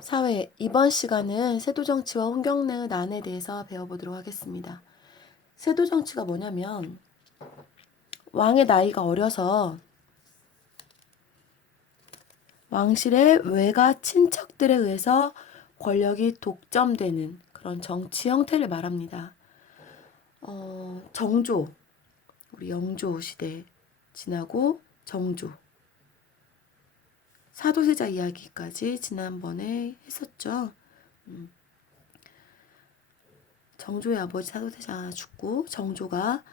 사회 이번 시간은 세도정치와 홍경래의 난에 대해서 배워보도록 하겠습니다. 세도정치가 뭐냐면 왕의 나이가 어려서 왕실의 외가 친척들에 의해서 권력이 독점되는 그런 정치 형태를 말합니다. 정조, 우리 영조 시대 지나고 정조, 사도세자 이야기까지 지난번에 했었죠. 정조의 아버지 사도세자 죽고 정조가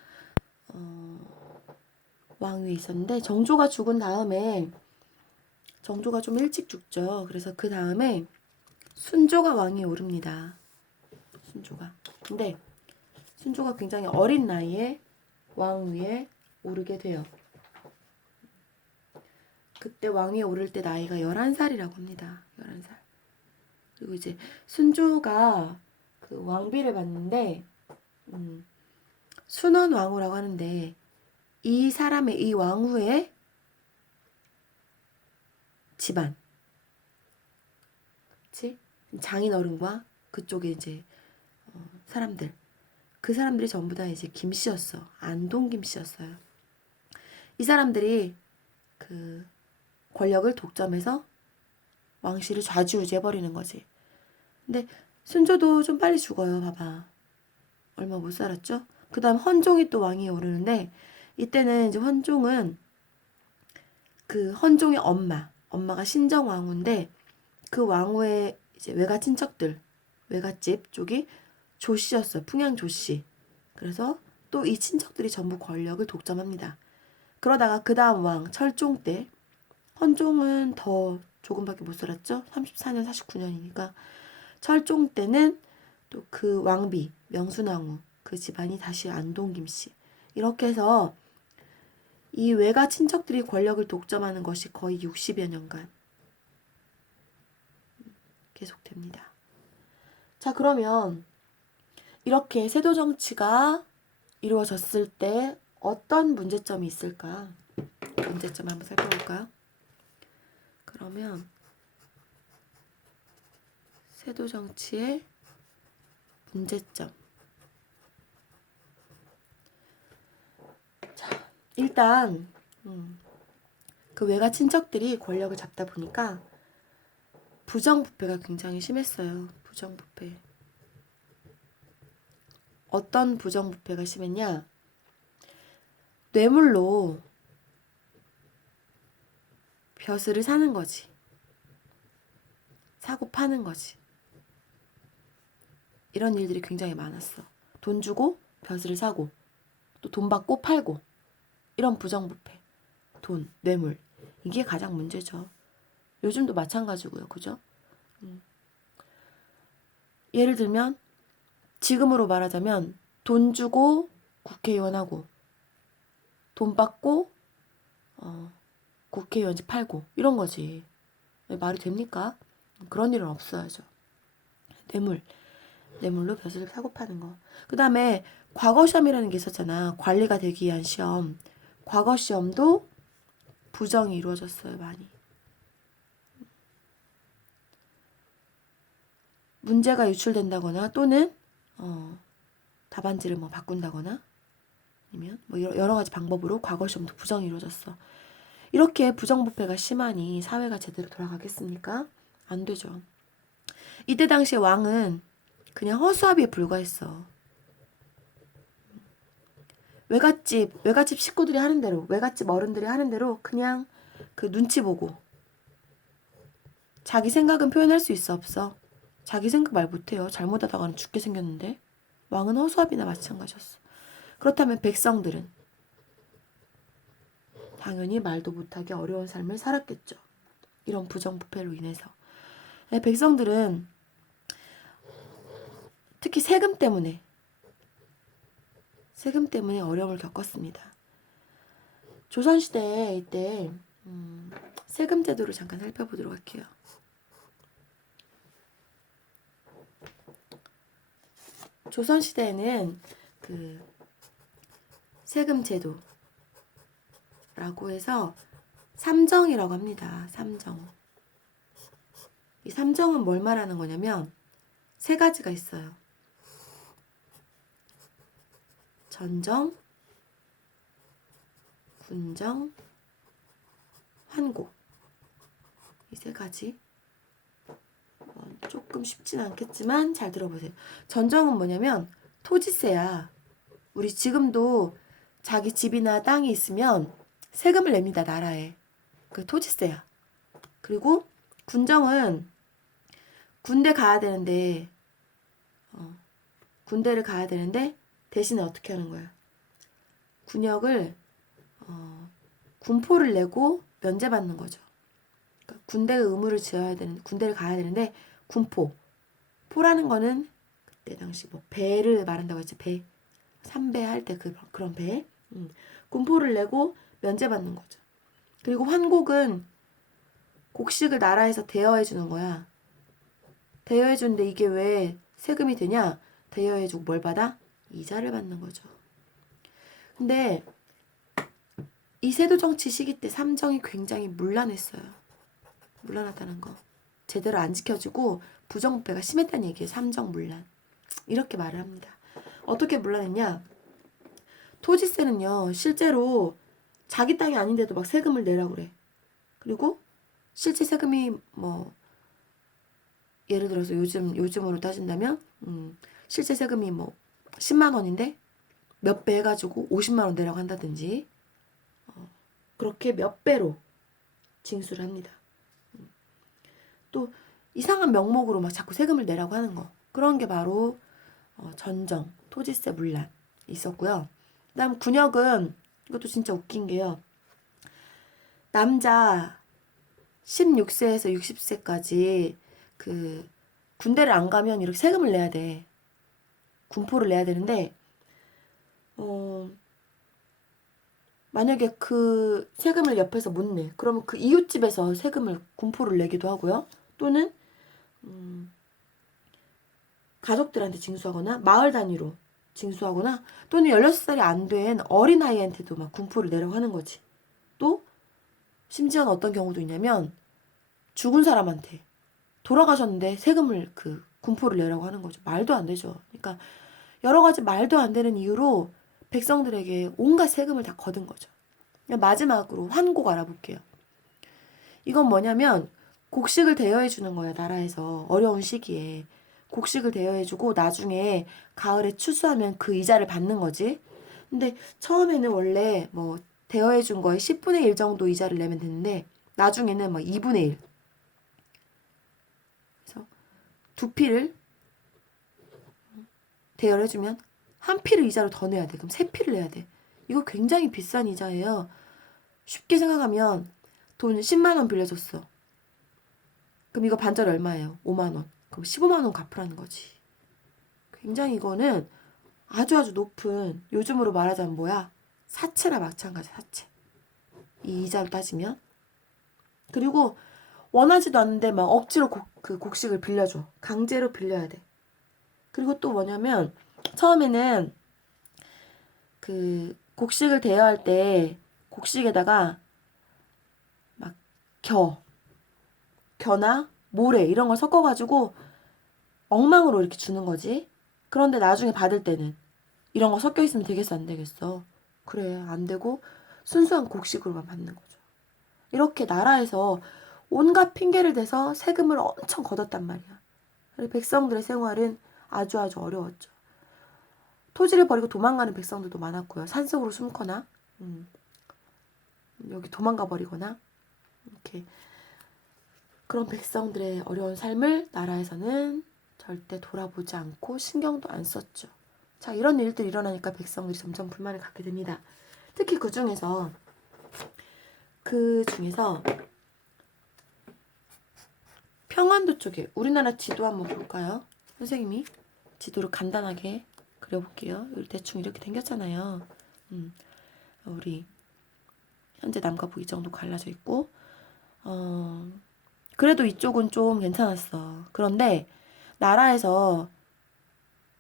왕위에 있었는데 정조가 죽은 다음에 정조가 좀 일찍 죽죠. 그래서 그 다음에 순조가 왕위에 오릅니다. 순조가. 근데 순조가 굉장히 어린 나이에 왕위에 오르게 돼요. 그때 왕위에 오를 때 나이가 11살이라고 합니다. 11살. 그리고 이제 순조가 그 왕비를 봤는데 순원왕후라고 하는데 이 사람의 이 왕후의 집안, 그치? 장인어른과 그쪽에 이제 사람들, 그 사람들이 전부 다 이제 김씨였어. 안동 김씨였어요. 이 사람들이 그 권력을 독점해서 왕실을 좌지우지해버리는 거지. 근데 순조도 좀 빨리 죽어요. 봐봐. 얼마 못 살았죠? 그 다음 헌종이 또 왕위에 오르는데 이때는 이제 헌종은 그 헌종의 엄마가 신정왕후인데 그 왕후의 이제 외가 친척들, 외갓집 쪽이 조씨였어요. 풍양 조씨. 그래서 또 이 친척들이 전부 권력을 독점합니다. 그러다가 그 다음 왕 철종 때 헌종은 더 조금밖에 못 살았죠. 34년 49년이니까 철종 때는 또 그 왕비 명순왕후 그 집안이 다시 안동 김씨 이렇게 해서 이 외가 친척들이 권력을 독점하는 것이 거의 60여 년간 계속됩니다. 자, 그러면 이렇게 세도 정치가 이루어졌을 때 어떤 문제점이 있을까? 문제점 한번 살펴볼까요? 그러면 세도 정치의 문제점. 자, 일단 그 외가 친척들이 권력을 잡다 보니까 부정부패가 굉장히 심했어요. 부정부패. 어떤 부정부패가 심했냐? 뇌물로 벼슬을 사는 거지. 사고 파는 거지. 이런 일들이 굉장히 많았어. 돈 주고 벼슬을 사고 또 돈 받고 팔고 이런 부정부패. 돈, 뇌물. 이게 가장 문제죠. 요즘도 마찬가지고요. 그죠? 예를 들면 지금으로 말하자면 돈 주고 국회의원하고 돈 받고 국회의원직 팔고 이런 거지. 말이 됩니까? 그런 일은 없어야죠. 뇌물로 벼슬을 사고 파는 거. 그 다음에 과거 시험이라는 게 있었잖아. 관리가 되기 위한 시험. 과거 시험도 부정이 이루어졌어요. 많이. 문제가 유출된다거나 또는 답안지를 뭐 바꾼다거나 아니면 뭐 여러 가지 방법으로 과거 시험도 부정이 이루어졌어. 이렇게 부정부패가 심하니 사회가 제대로 돌아가겠습니까? 안 되죠. 이때 당시에 왕은 그냥 허수아비에 불과했어. 외갓집 식구들이 하는 대로, 외갓집 어른들이 하는 대로 그냥 그 눈치 보고 자기 생각은 표현할 수 있어 없어? 자기 생각 말 못해요. 잘못하다가는 죽게 생겼는데. 왕은 허수아비나 마찬가지였어. 그렇다면 백성들은 당연히 말도 못하게 어려운 삶을 살았겠죠. 이런 부정부패로 인해서. 백성들은 특히 세금 때문에 어려움을 겪었습니다. 조선시대 이때 세금 제도를 잠깐 살펴보도록 할게요. 조선시대에는 그 세금 제도라고 해서 삼정이라고 합니다. 삼정. 이 삼정은 뭘 말하는 거냐면 세 가지가 있어요. 전정, 군정, 환곡. 이 세 가지. 조금 쉽진 않겠지만 잘 들어보세요. 전정은 뭐냐면 토지세야. 우리 지금도 자기 집이나 땅이 있으면 세금을 냅니다. 나라에. 그 토지세야. 그리고 군정은 군대 가야 되는데 군대를 가야 되는데 대신에 어떻게 하는 거야? 군역을 군포를 내고 면제받는 거죠. 그러니까 군대의 의무를 지어야 되는 군대를 가야 되는데 군포. 포라는 거는 그때 당시 뭐 배를 말한다고 했지. 배. 삼배 할 때 그런 배. 군포를 내고 면제받는 거죠. 그리고 환곡은 곡식을 나라에서 대여해 주는 거야. 대여해 주는데 이게 왜 세금이 되냐? 대여해 주고 뭘 받아? 이자를 받는 거죠. 근데 이 세도 정치 시기 때 삼정이 굉장히 문란했어요. 문란하다는 거. 제대로 안 지켜지고 부정부패가 심했다는 얘기예요. 삼정 문란. 이렇게 말을 합니다. 어떻게 문란했냐? 토지세는요. 실제로 자기 땅이 아닌데도 막 세금을 내라고 그래. 그리고 실제 세금이 뭐 예를 들어서 요즘으로 따진다면 실제 세금이 뭐 10만 원인데 몇 배 해가지고 50만 원 내라고 한다든지 그렇게 몇 배로 징수를 합니다. 또 이상한 명목으로 막 자꾸 세금을 내라고 하는 거. 그런 게 바로 전정, 토지세 문란 있었고요. 그다음 군역은 이것도 진짜 웃긴 게요. 남자 16세에서 60세까지 그 군대를 안 가면 이렇게 세금을 내야 돼. 군포를 내야 되는데 만약에 그 세금을 옆에서 못 내. 그러면 그 이웃집에서 세금을 군포를 내기도 하고요. 또는 가족들한테 징수하거나 마을 단위로 징수하거나 또는 16살이 안 된 어린아이한테도 막 군포를 내라고 하는 거지. 또 심지어는 어떤 경우도 있냐면 죽은 사람한테 돌아가셨는데 세금을 그 군포를 내라고 하는 거죠. 말도 안 되죠. 그러니까 여러 가지 말도 안 되는 이유로 백성들에게 온갖 세금을 다 거둔 거죠. 마지막으로 환곡 알아볼게요. 이건 뭐냐면 곡식을 대여해 주는 거예요. 나라에서 어려운 시기에 곡식을 대여해 주고 나중에 가을에 추수하면 그 이자를 받는 거지. 근데 처음에는 원래 뭐 대여해 준 거에 10분의 1 정도 이자를 내면 되는데 나중에는 막 2분의 1. 그래서 두 피를 대여를 해주면 한 피를 이자로 더 내야 돼. 그럼 세 피를 내야 돼. 이거 굉장히 비싼 이자예요. 쉽게 생각하면 돈 10만 원 빌려줬어. 그럼 이거 반절이 얼마예요? 5만 원. 그럼 15만 원 갚으라는 거지. 굉장히 이거는 아주 높은 요즘으로 말하자면 뭐야? 사채나 마찬가지야. 사채. 이 이자로 따지면. 그리고 원하지도 않는데 막 억지로 그 곡식을 빌려줘. 강제로 빌려야 돼. 그리고 또 뭐냐면 처음에는 그 곡식을 대여할 때 곡식에다가 막 겨나 모래 이런 걸 섞어가지고 엉망으로 이렇게 주는 거지. 그런데 나중에 받을 때는 이런 거 섞여 있으면 되겠어 안 되겠어? 그래 안 되고 순수한 곡식으로만 받는 거죠. 이렇게 나라에서 온갖 핑계를 대서 세금을 엄청 걷었단 말이야. 백성들의 생활은 아주 어려웠죠. 토지를 버리고 도망가는 백성들도 많았고요. 산속으로 숨거나 여기 도망가 버리거나 이렇게 그런 백성들의 어려운 삶을 나라에서는 절대 돌아보지 않고 신경도 안 썼죠. 자, 이런 일들이 일어나니까 백성들이 점점 불만을 갖게 됩니다. 특히 그 중에서 평안도 쪽에 우리나라 지도 한번 볼까요? 선생님이 지도를 간단하게 그려볼게요. 대충 이렇게 생겼잖아요. 우리 현재 남과 북 이 정도 갈라져 있고 그래도 이쪽은 좀 괜찮았어. 그런데 나라에서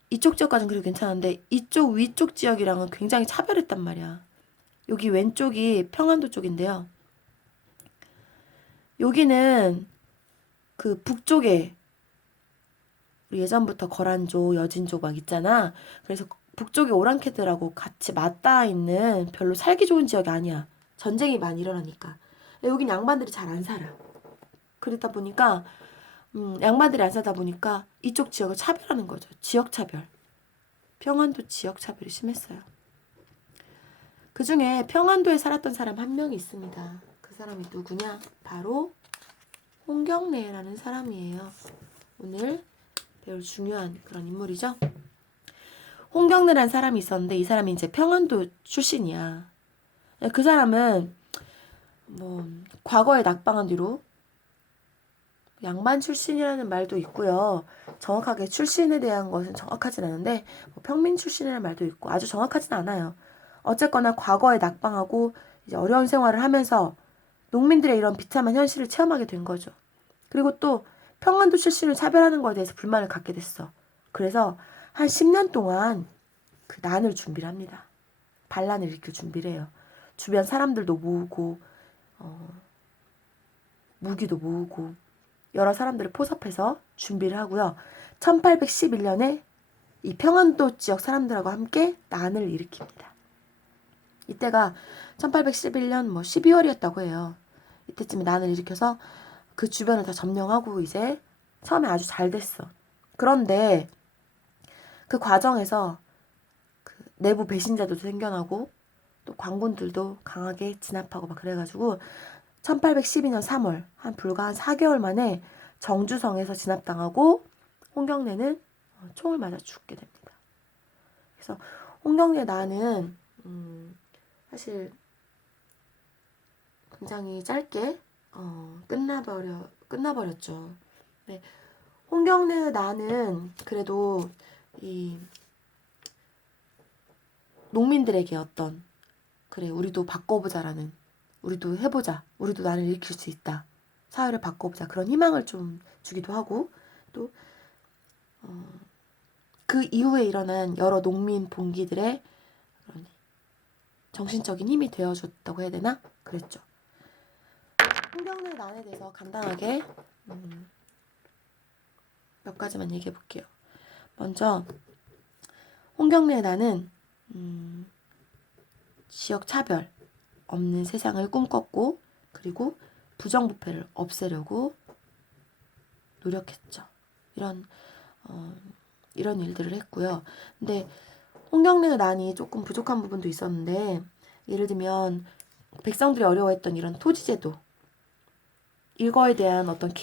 이쪽 지역까지는 그래도 괜찮은데 이쪽 위쪽 지역이랑은 굉장히 차별했단 말이야. 여기 왼쪽이 평안도 쪽인데요. 여기는 그 북쪽에 우리 예전부터 거란족, 여진족 막 있잖아. 그래서 북쪽에 오랑캐들하고 같이 맞닿아 있는 별로 살기 좋은 지역이 아니야. 전쟁이 많이 일어나니까. 여긴 양반들이 잘 안 살아. 그러다 보니까 양반들이 안 살다 보니까 이쪽 지역을 차별하는 거죠. 지역 차별. 평안도 지역 차별이 심했어요. 그 중에 평안도에 살았던 사람 한 명이 있습니다. 그 사람이 누구냐? 바로 홍경래라는 사람이에요. 오늘 배울 중요한 그런 인물이죠. 홍경래라는 사람이 있었는데 이 사람이 이제 평안도 출신이야. 그 사람은 뭐 과거에 낙방한 뒤로 양반 출신이라는 말도 있고요. 정확하게 출신에 대한 것은 정확하진 않은데 뭐 평민 출신이라는 말도 있고 아주 정확하진 않아요. 어쨌거나 과거에 낙방하고 이제 어려운 생활을 하면서 농민들의 이런 비참한 현실을 체험하게 된 거죠. 그리고 또 평안도 출신을 차별하는 것에 대해서 불만을 갖게 됐어. 그래서 한 10년 동안 그 난을 준비를 합니다. 반란을 일으킬 준비를 해요. 주변 사람들도 모으고 무기도 모으고 여러 사람들을 포섭해서 준비를 하고요. 1811년에 이 평안도 지역 사람들하고 함께 난을 일으킵니다. 이때가 1811년 뭐 12월이었다고 해요. 이때쯤에 난을 일으켜서 그 주변을 다 점령하고 이제 처음에 아주 잘 됐어. 그런데 그 과정에서 그 내부 배신자도 생겨나고 또 관군들도 강하게 진압하고 막 그래가지고 1812년 3월 한 불과 한 4개월 만에 정주성에서 진압당하고 홍경래는 총을 맞아 죽게 됩니다. 그래서 홍경래 난은 사실 굉장히 짧게 끝나버렸죠. 네. 홍경래 난은 그래도 이 농민들에게 어떤 그래 우리도 바꿔보자라는 우리도 해보자 우리도 난을 일으킬 수 있다 사회를 바꿔보자 그런 희망을 좀 주기도 하고 또 그 이후에 일어난 여러 농민 봉기들의 그런 정신적인 힘이 되어줬다고 해야 되나? 그랬죠. 홍경래 난에 대해서 간단하게 몇 가지만 얘기해 볼게요. 먼저 홍경래 난은 지역 차별 없는 세상을 꿈꿨고 그리고 부정부패를 없애려고 노력했죠. 이런 일들을 했고요. 근데 홍경래 난이 조금 부족한 부분도 있었는데 예를 들면 백성들이 어려워했던 이런 토지제도 이거에 대한 어떤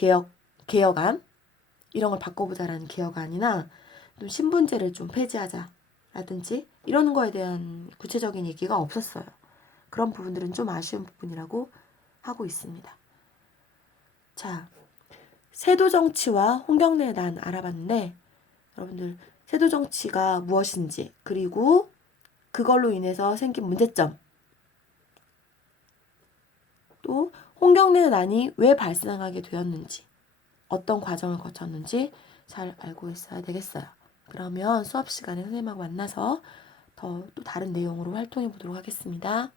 개혁안 이런 걸 바꿔보자라는 개혁안이나 좀 신분제를 좀 폐지하자라든지 이런 거에 대한 구체적인 얘기가 없었어요. 그런 부분들은 좀 아쉬운 부분이라고 하고 있습니다. 자, 세도 정치와 홍경래 난 알아봤는데 여러분들 세도 정치가 무엇인지 그리고 그걸로 인해서 생긴 문제점 또 홍경래 난이 왜 발생하게 되었는지 어떤 과정을 거쳤는지 잘 알고 있어야 되겠어요. 그러면 수업 시간에 선생님하고 만나서 더 또 다른 내용으로 활동해 보도록 하겠습니다.